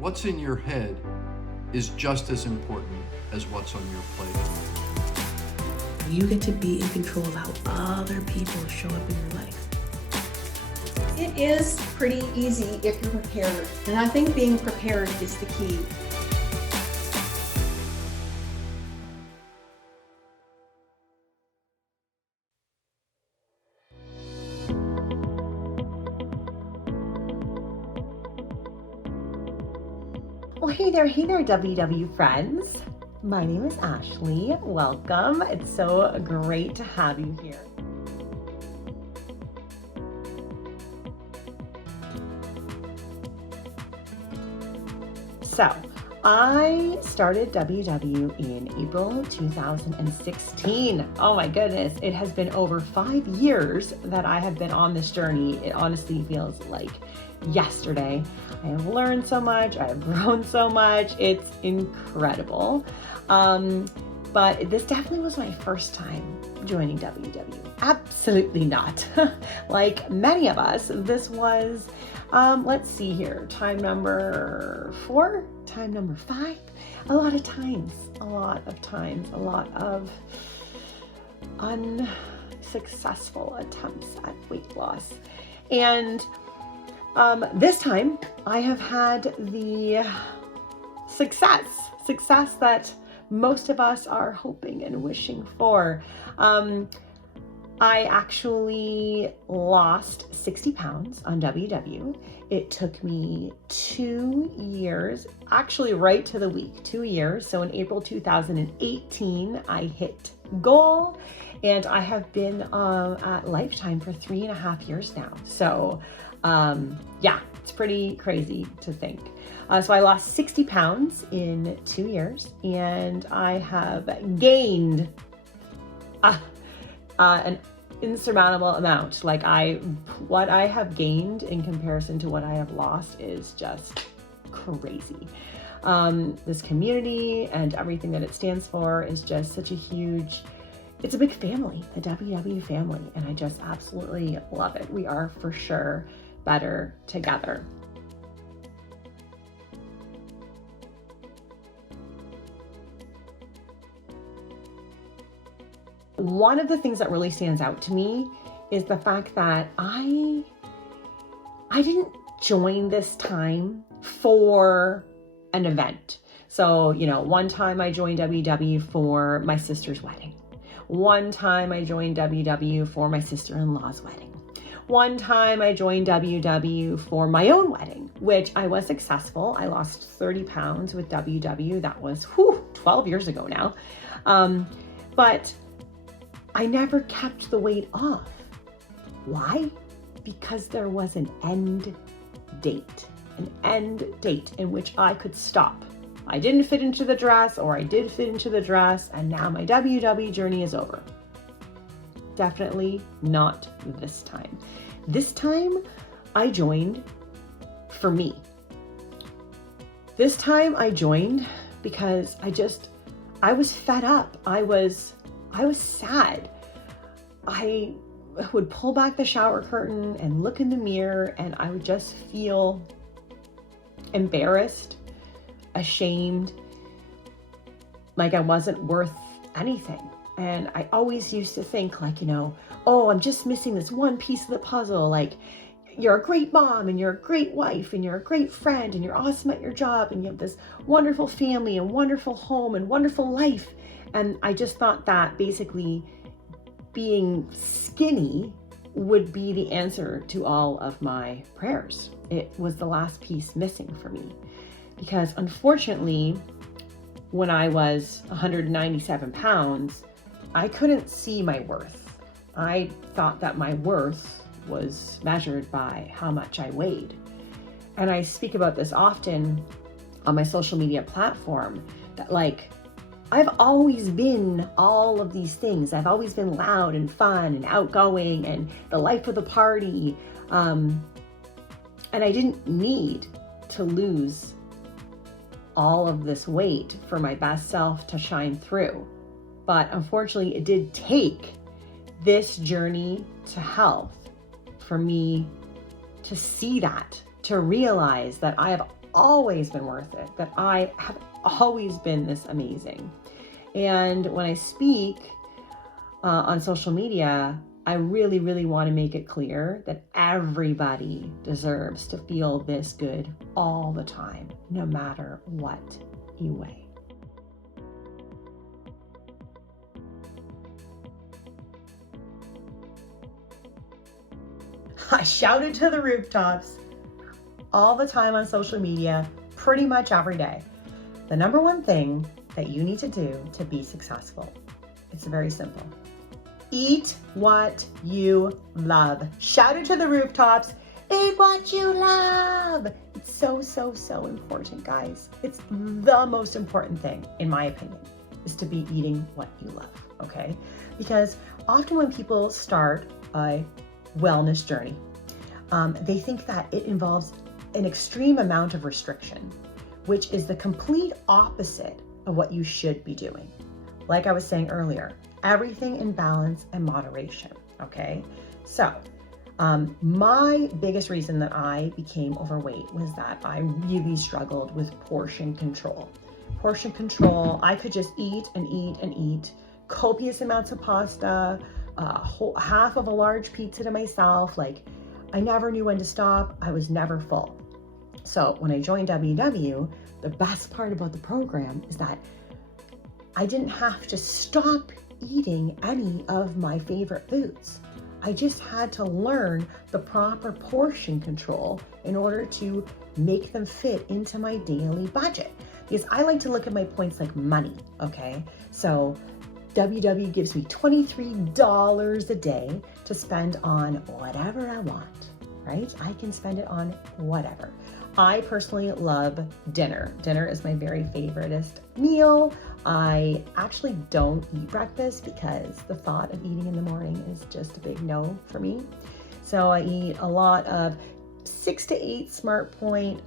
What's in your head is just as important as what's on your plate. You get to be in control of how other people show up in your life. It is pretty easy if you're prepared, and I think being prepared is the key. Well, hey there, WW friends. My name is Ashley. Welcome. It's so great to have you here. So, I started WW in April 2016. Oh my goodness, it has been over 5 years that I have been on this journey. It honestly feels like yesterday. I have learned so much, I have grown so much. It's incredible. But this definitely was my first time joining WW. Absolutely not. Like many of us, this was, let's see here, time number 4, time number 5, a lot of times, a lot of unsuccessful attempts at weight loss. And this time I have had the success that most of us are hoping and wishing for. I actually lost 60 pounds on WW. It took me 2 years, actually right to the week, 2 years. So in April 2018, I hit goal, and I have been at Lifetime for 3.5 years now. So yeah, it's pretty crazy to think. So I lost 60 pounds in 2 years, and I have gained an insurmountable amount. Like what I have gained in comparison to what I have lost is just crazy. This community and everything that it stands for is just such a huge, it's a big family, the WW family, and I just absolutely love it. We are for sure better together. One of the things that really stands out to me is the fact that I didn't join this time for an event. So, one time I joined WW for my sister's wedding. One time I joined WW for my sister-in-law's wedding. One time I joined WW for my own wedding, which I was successful. I lost 30 pounds with WW. That was 12 years ago now. But I never kept the weight off. Why? Because there was an end date in which I could stop. I didn't fit into the dress, or I did fit into the dress, and now my WW journey is over. Definitely not this time. This time I joined for me. This time I joined because I was fed up. I was sad. I would pull back the shower curtain and look in the mirror, and I would just feel embarrassed, ashamed, like I wasn't worth anything. And I always used to think like, oh, I'm just missing this one piece of the puzzle. Like, you're a great mom, and you're a great wife, and you're a great friend, and you're awesome at your job, and you have this wonderful family and wonderful home and wonderful life. And I just thought that basically being skinny would be the answer to all of my prayers. It was the last piece missing for me. Because unfortunately, when I was 197 pounds, I couldn't see my worth. I thought that my worth was measured by how much I weighed. And I speak about this often on my social media platform, that I've always been all of these things. I've always been loud and fun and outgoing and the life of the party. And I didn't need to lose all of this weight for my best self to shine through. But unfortunately, it did take this journey to health for me to see that, to realize that I have always been worth it, that I have always been this amazing. And when I speak on social media, I really, really want to make it clear that everybody deserves to feel this good all the time, no matter what you weigh. I shouted to the rooftops all the time on social media, pretty much every day. The number one thing that you need to do to be successful, it's very simple. Eat what you love. Shout it to the rooftops. Eat what you love. It's so, so, so important, guys. It's the most important thing, in my opinion, is to be eating what you love, okay? Because often when people start a wellness journey, they think that it involves an extreme amount of restriction, which is the complete opposite of what you should be doing. Like I was saying earlier, everything in balance and moderation, okay? So, my biggest reason that I became overweight was that I really struggled with portion control. Portion control, I could just eat and eat and eat copious amounts of pasta, half of a large pizza to myself. Like, I never knew when to stop. I was never full. So when I joined WW, the best part about the program is that I didn't have to stop eating any of my favorite foods. I just had to learn the proper portion control in order to make them fit into my daily budget. Because I like to look at my points like money, okay? So WW gives me $23 a day to spend on whatever I want, right? I can spend it on whatever. I personally love dinner. Dinner is my very favoriteest meal. I actually don't eat breakfast because the thought of eating in the morning is just a big no for me. So I eat a lot of 6 to 8 Smart Point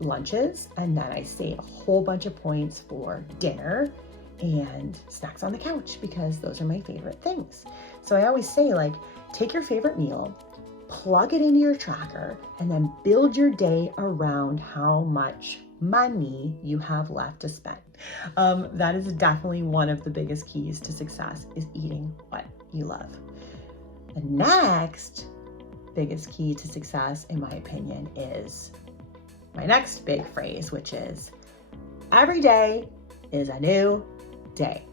lunches, and then I save a whole bunch of points for dinner and snacks on the couch because those are my favorite things. So I always say, like, take your favorite meal, plug it into your tracker, and then build your day around how much money you have left to spend. That is definitely one of the biggest keys to success, is eating what you love. The next biggest key to success, in my opinion, is my next big phrase, which is every day is a new day.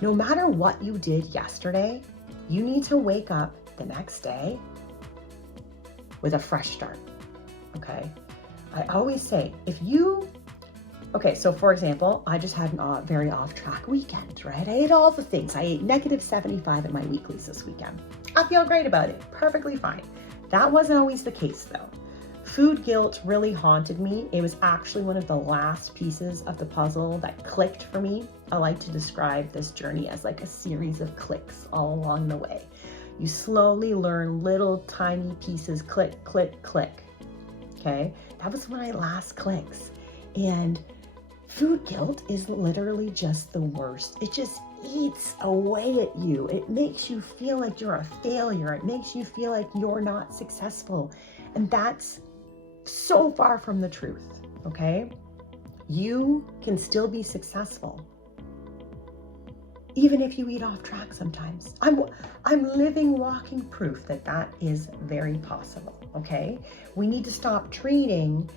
No matter what you did yesterday, you need to wake up the next day with a fresh start, okay? I always say, so for example, I just had a very off-track weekend, right? I ate all the things. I ate -75 at my weeklies this weekend. I feel great about it, perfectly fine. That wasn't always the case though. Food guilt really haunted me. It was actually one of the last pieces of the puzzle that clicked for me. I like to describe this journey as like a series of clicks all along the way. You slowly learn little tiny pieces, click, click, click, okay? That was one of my last clicks. And food guilt is literally just the worst. It just eats away at you. It makes you feel like you're a failure. It makes you feel like you're not successful. And that's so far from the truth, okay? You can still be successful, even if you eat off track sometimes. I'm living, walking proof that that is very possible, okay? We need to stop treating,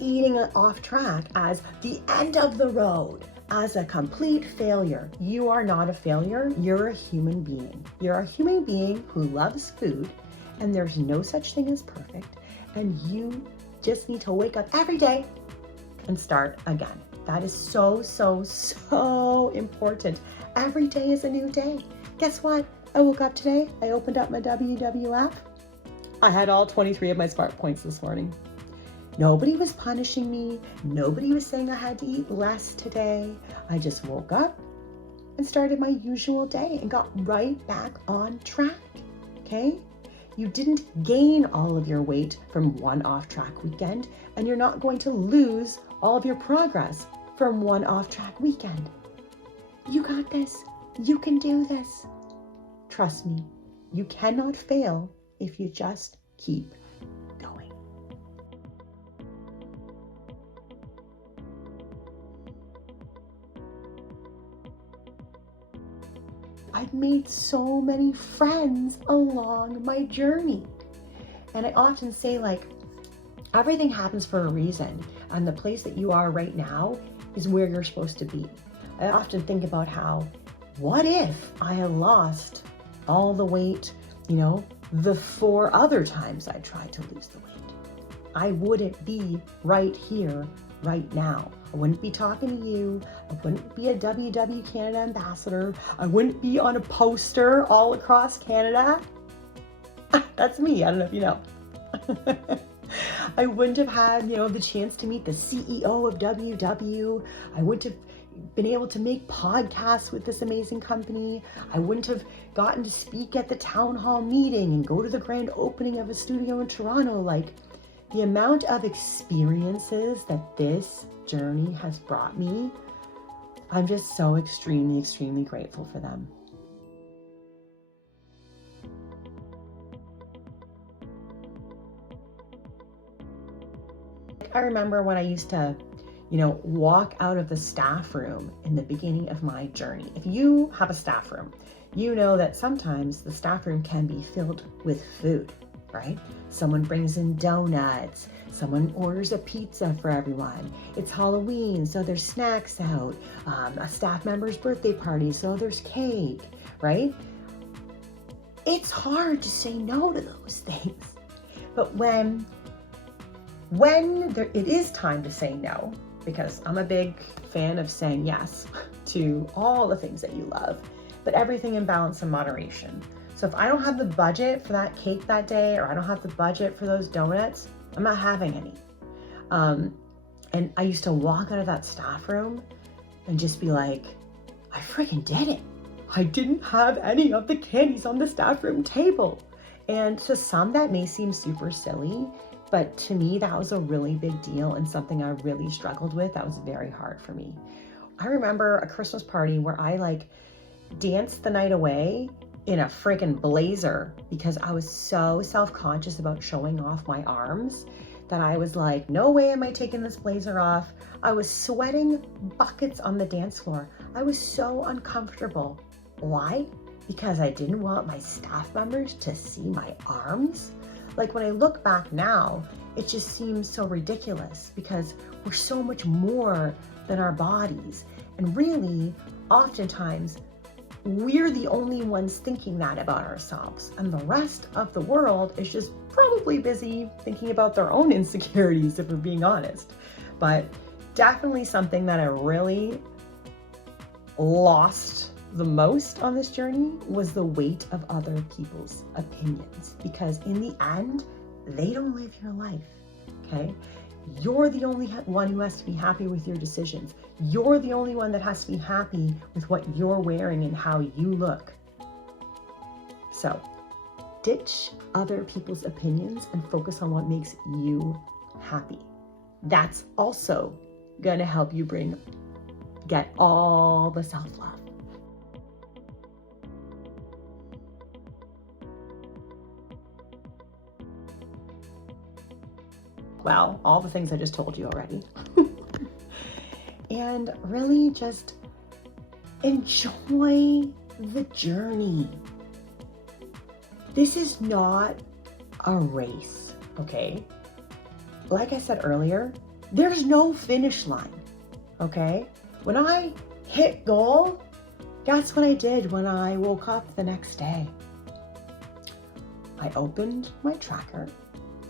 eating off track as the end of the road, as a complete failure. You are not a failure. You're a human being. You're a human being who loves food, and there's no such thing as perfect. And you just need to wake up every day and start again. That is so, so, so important. Every day is a new day. Guess what? I woke up today. I opened up my WW app. I had all 23 of my Smart Points this morning. Nobody was punishing me. Nobody was saying I had to eat less today. I just woke up and started my usual day and got right back on track, okay? You didn't gain all of your weight from one off-track weekend, and you're not going to lose all of your progress from one off-track weekend. You got this. You can do this. Trust me, you cannot fail if you just keep going. I've made so many friends along my journey. And I often say, like, everything happens for a reason, and the place that you are right now is where you're supposed to be. I often think about how, what if I had lost all the weight, the 4 other times I tried to lose the weight? I wouldn't be right here, right now. I wouldn't be talking to you. I wouldn't be a WW Canada ambassador. I wouldn't be on a poster all across Canada. That's me. I don't know if you know. I wouldn't have had, the chance to meet the CEO of WW. I wouldn't have been able to make podcasts with this amazing company. I wouldn't have gotten to speak at the town hall meeting and go to the grand opening of a studio in Toronto. Like, the amount of experiences that this journey has brought me, I'm just so extremely, extremely grateful for them. I remember when I used to, walk out of the staff room in the beginning of my journey. If you have a staff room, you know that sometimes the staff room can be filled with food, right? Someone brings in donuts, someone orders a pizza for everyone. It's Halloween, so there's snacks out. A staff member's birthday party, so there's cake, right? It's hard to say no to those things. But when it is time to say no, because I'm a big fan of saying yes to all the things that you love, but everything in balance and moderation. So if I don't have the budget for that cake that day, or I don't have the budget for those donuts, I'm not having any. And I used to walk out of that staff room and just be like, I freaking did it. I didn't have any of the candies on the staff room table. And to some that may seem super silly, but to me that was a really big deal and something I really struggled with. That was very hard for me. I remember a Christmas party where I danced the night away in a freaking blazer because I was so self-conscious about showing off my arms that I was like, no way am I taking this blazer off. I was sweating buckets on the dance floor. I was so uncomfortable. Why? Because I didn't want my staff members to see my arms. Like, when I look back now, it just seems so ridiculous because we're so much more than our bodies. And really, oftentimes, we're the only ones thinking that about ourselves, and the rest of the world is just probably busy thinking about their own insecurities, if we're being honest. But definitely something that I really lost the most on this journey was the weight of other people's opinions, because in the end, they don't live your life, okay? You're the only one who has to be happy with your decisions. You're the only one that has to be happy with what you're wearing and how you look. So ditch other people's opinions and focus on what makes you happy. That's also going to help you get all the self-love. Well, all the things I just told you already. And really just enjoy the journey. This is not a race, okay? Like I said earlier, there's no finish line, okay? When I hit goal, guess what I did when I woke up the next day? I opened my tracker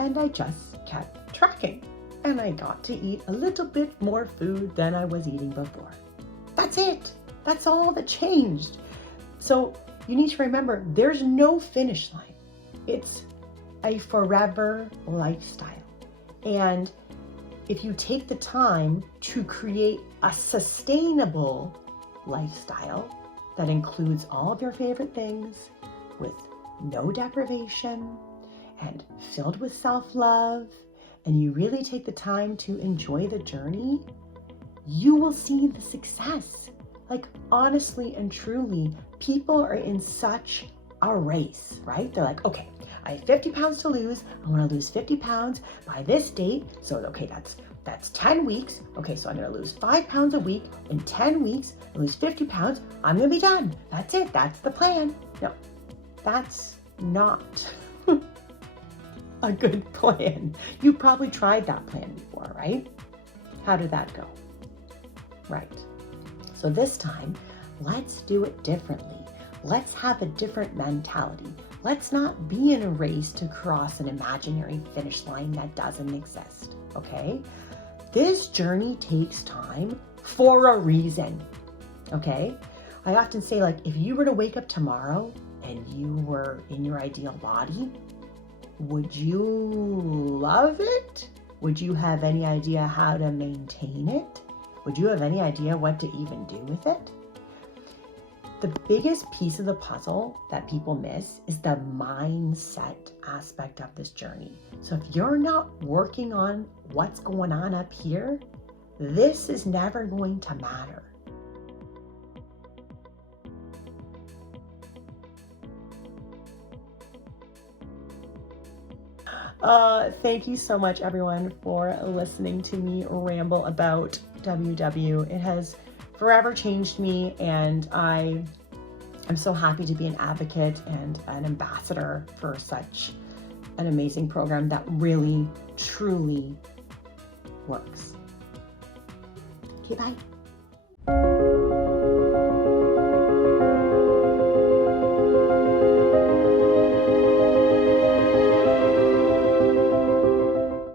and I just kept tracking, and I got to eat a little bit more food than I was eating before. That's it. That's all that changed. So you need to remember, there's no finish line. It's a forever lifestyle. And if you take the time to create a sustainable lifestyle that includes all of your favorite things with no deprivation and filled with self-love, and you really take the time to enjoy the journey, you will see the success. Like, honestly and truly, people are in such a race, right? They're like, okay, I have 50 pounds to lose. I want to lose 50 pounds by this date. So, okay, that's 10 weeks. Okay, so I'm going to lose 5 pounds a week. In 10 weeks, I lose 50 pounds. I'm going to be done. That's it. That's the plan. No, that's not a good plan. You probably tried that plan before, right? How did that go? Right. So this time, let's do it differently. Let's have a different mentality. Let's not be in a race to cross an imaginary finish line that doesn't exist, okay? This journey takes time for a reason, okay? I often say, like, if you were to wake up tomorrow and you were in your ideal body, would you love it? Would you have any idea how to maintain it? Would you have any idea what to even do with it? The biggest piece of the puzzle that people miss is the mindset aspect of this journey. So if you're not working on what's going on up here, this is never going to matter. Thank you so much, everyone, for listening to me ramble about WW. It has forever changed me, and I'm so happy to be an advocate and an ambassador for such an amazing program that really, truly works. Okay, bye.